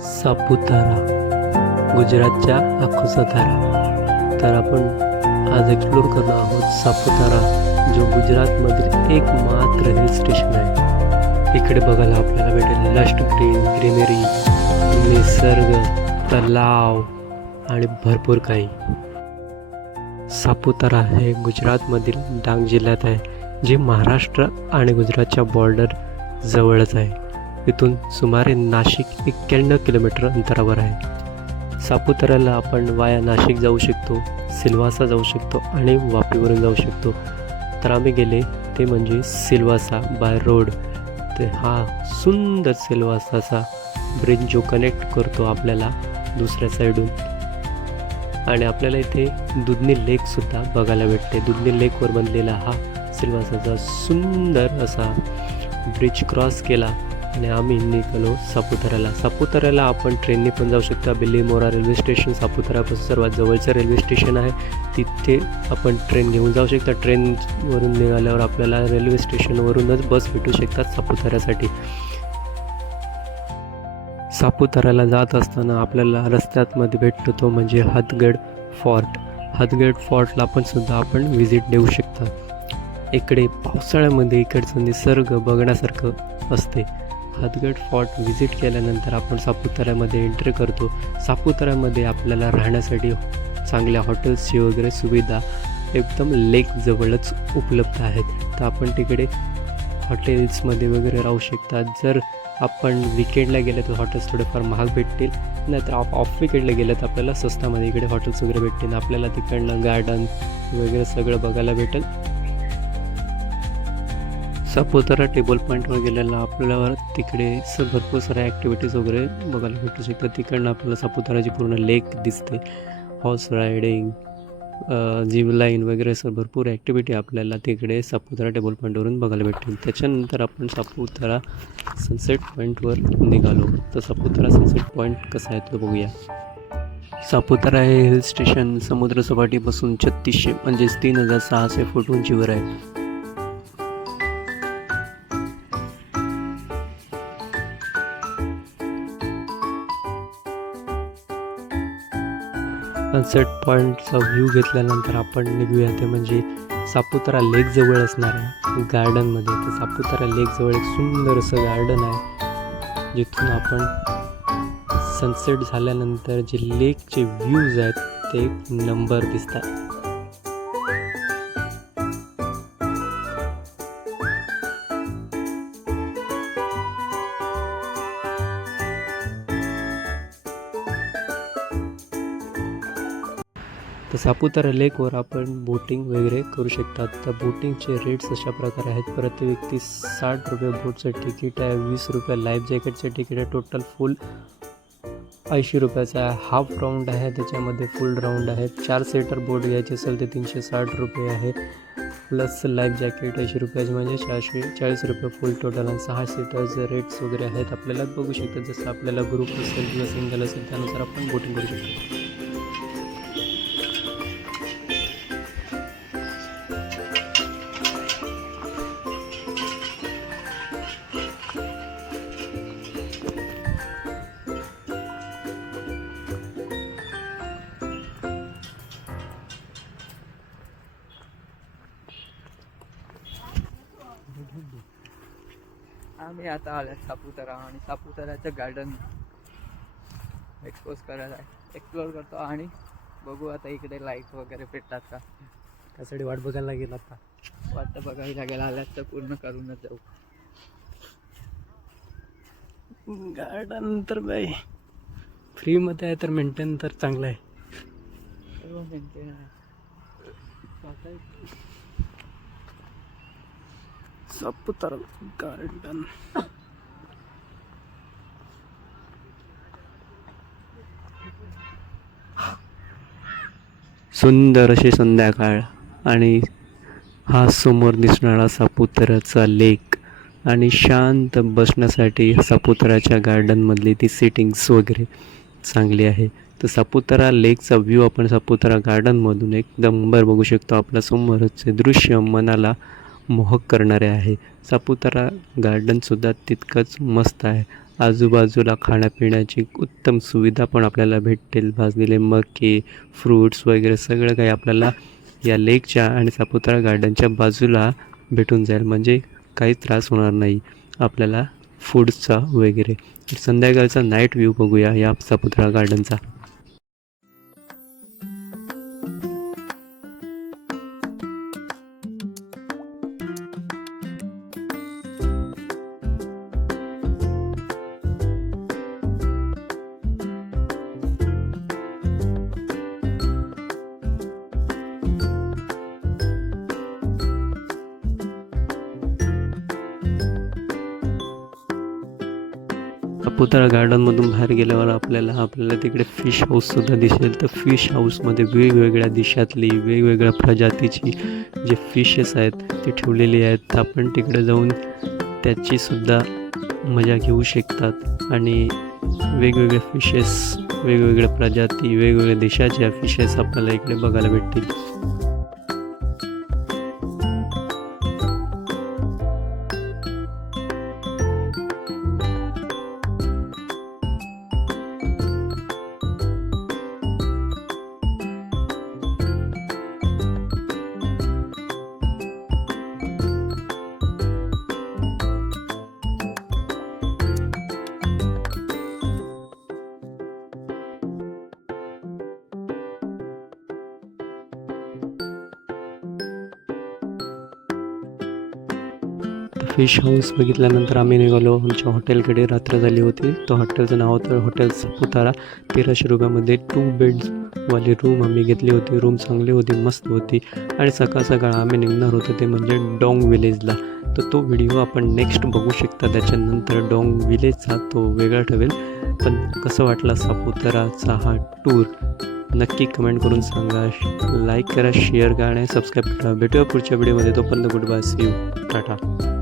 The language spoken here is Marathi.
सापुतारा गुजरातच्या अखोसातारा. तर आपण आज एक्सप्लोर करणार आहोत सापुतारा, जो गुजरातमधील एकमात्र हिल स्टेशन आहे. इकडे बघायला आपल्याला भेटेल लस्ट ग्रीनरी, निसर्ग, तलाव आणि भरपूर काही. सापुतारा हे गुजरातमधील डांग जिल्ह्यात आहे, जे महाराष्ट्र आणि गुजरातच्या बॉर्डर जवळच आहे. इथून सुमारे नाशिक 91 किलोमीटर अंतरावर आहे. सापुताऱ्याला आपण वाया नाशिक जाऊ शकतो, सिल्वासा जाऊ शकतो आणि वापीवरून जाऊ शकतो. तर आम्ही गेले ते म्हणजे सिल्वासा बाय रोड. ते हा सुंदर सिल्वासाचा ब्रिज जो कनेक्ट करतो आपल्याला दुसऱ्या साईडून. आणि आपल्याला इथे दुधनी लेकसुद्धा बघायला भेटते. दुधनी लेकवर बनलेला हा सिल्वासाचा सुंदर असा ब्रिज क्रॉस केला आणि आम्ही निघालो सापुताऱ्याला. सापुताऱ्याला आपण ट्रेनने पण जाऊ शकता. बिल्लीमोरा रेल्वे स्टेशन सापुताऱ्यापासून सर्वात जवळचं रेल्वे स्टेशन आहे. तिथे आपण ट्रेन घेऊन जाऊ शकता. ट्रेनवरून निघाल्यावर आपल्याला रेल्वे स्टेशनवरूनच बस भेटू शकतात सापुताऱ्यासाठी. सापुताऱ्याला जात असताना आपल्याला रस्त्यामध्ये भेटतो तो म्हणजे हथगड फोर्ट. हथगड फोर्टला पण सुद्धा आपण व्हिजिट देऊ शकता. इकडे पावसाळ्यामध्ये इकडचं निसर्ग बघण्यासारखं असते. हथगड फोर्ट व्हिजिट केल्यानंतर आपण सापुताऱ्यामध्ये एंट्री करतो. सापुताऱ्यामध्ये आपल्याला राहण्यासाठी चांगल्या हॉटेल्सची वगैरे सुविधा एकदम लेकजवळच उपलब्ध आहेत. तर आपण तिकडे हॉटेल्समध्ये वगैरे राहू शकतात. जर आपण विकेंडला गेलं तर हॉटेल्स थोडेफार महाग भेटतील, नाहीतर ऑफ विकेंडला गेलं तर आपल्याला स्वस्तामध्ये इकडे हॉटेल्स वगैरे भेटतील. आपल्याला तिकडनं गार्डन वगैरे सगळं बघायला भेटेल. सापुतारा टेबल पॉईंटवर गेलेला आपल्याला तिकडे भरपूर साऱ्या ॲक्टिव्हिटीज वगैरे बघायला भेटू शकतात. तिकडनं आपल्याला सापुताराची पूर्ण लेक दिसते. हॉर्स रायडिंग, जिम लाईन वगैरे भरपूर ॲक्टिव्हिटी आपल्याला तिकडे सापुतारा टेबल पॉईंटवरून बघायला भेटतील. त्याच्यानंतर आपण सापुतारा सनसेट पॉईंटवर निघालो. तर सापुतारा सनसेट पॉईंट कसा आहे तो बघूया. सापुतारा हे हिल स्टेशन समुद्रसपाटीपासून 3600 म्हणजेच 3600 फूट उंचीवर आहे. सनसेट पॉईंटचा व्ह्यू घेतल्यानंतर आपण निघूया ते म्हणजे सापुतारा लेकजवळ असणाऱ्या गार्डनमध्ये. तर सापुतारा लेकजवळ एक सुंदर असं गार्डन आहे, जिथून आपण सनसेट झाल्यानंतर जे लेकचे व्ह्यूज आहेत ते एक नंबर दिसतात. तर सापुतारा लेकवर आपण बोटिंग वगैरे करू शकतात. तर बोटिंगचे रेट्स अशा प्रकारे आहेत. प्रति व्यक्ती 60 रुपये बोटचं तिकीट आहे, 20 रुपये लाईफ जॅकेटचं तिकीट आहे. टोटल फुल 80 रुपयाचा आहे. हाफ राऊंड आहे, त्याच्यामध्ये फुल राऊंड आहे. 4 सीटर बोट घ्यायची असेल तर 360 रुपये आहे, प्लस लाईफ जॅकेट 80 रुपयाचे म्हणजे 440 रुपये फुल टोटल. आणि 6 सीटरचे रेट्स वगैरे आहेत. आपल्याला बघू शकतात. जसं आपल्याला ग्रुप असेल किंवा सिंगल असेल त्यानुसार आपण बोटिंग करू शकतो. आम्ही आता आल्यात सापुतारा आणि सापुताऱ्याचं गार्डन एक्सप्लोर करतो आणि बघू आता इकडे लाईट वगैरे भेटतात का. त्यासाठी वाट बघायला लागेल. आता वाट बघावी लागेल. आल्यात तर पूर्ण करूनच जाऊ. गार्डन तर बाई फ्रीमध्ये आहे, तर मेंटेन तर चांगलं आहे. सर्व मेंटेन आहे. सापुतारा गार्डन सुंदर अशी संध्याकाळ आणि हा समोर दिसणारा सापुताऱ्याचा लेक आणि शांत बसण्यासाठी सापुताऱ्याच्या गार्डनमधली ती सेटिंग्स वगैरे चांगली आहे. तर सापुतारा लेकचा व्ह्यू आपण सापुतारा गार्डनमधून एकदम नंबर बघू शकतो. आपल्या समोरचे दृश्य मनाला मोहक करणारे आहे. सापुतारा गार्डनसुद्धा तितकंच मस्त आहे. आजूबाजूला खाण्यापिण्याची उत्तम सुविधा पण आपल्याला भेटेल. भाजलेले मके, फ्रूट्स वगैरे सगळं काही आपल्याला या लेकच्या आणि सापुतारा गार्डनच्या बाजूला भेटून जाईल. म्हणजे काही त्रास होणार नाही आपल्याला फूड्सचा वगैरे. संध्याकाळचा नाईट व्ह्यू बघूया या सापुतारा गार्डनचा. सापुतारा गार्डनमधून बाहेर गेल्यावर आपल्याला तिकडे फिश हाऊससुद्धा दिसेल. तर फिश हाऊसमध्ये वेगवेगळ्या देशातली वेगवेगळ्या प्रजातीची जे फिशेस आहेत ते ठेवलेली आहेत. तर आपण तिकडे जाऊन त्याचीसुद्धा मजा घेऊ शकतात. आणि वेगवेगळे फिशेस, वेगवेगळ्या प्रजाती, वेगवेगळ्या देशाच्या फिशेस आपल्याला इकडे बघायला भेटतील. फिश हाऊस बघितल्यानंतर आम्ही निघालो आमच्या हॉटेलकडे. रात्र झाली होती. तो हॉटेलचं नाव होतं हॉटेल सापुतारा. 1300 रुपयामध्ये 2 बेड्सवाली रूम आम्ही घेतली होती. रूम चांगली होती, मस्त होती. आणि सकाळ आम्ही निघणार होतो ते म्हणजे डोंग विलेजला. तर तो व्हिडिओ आपण नेक्स्ट बघू शकता. त्याच्यानंतर डोंग विलेजचा तो वेगळा ठेवेल. पण कसं वाटला सापुताराचा हा टूर नक्की कमेंट करून सांगा. लाईक करा, शेअर करा आणि सबस्क्राईब करा. भेटूया पुढच्या व्हिडिओमध्ये. तोपर्यंत good bye, see you, Tata.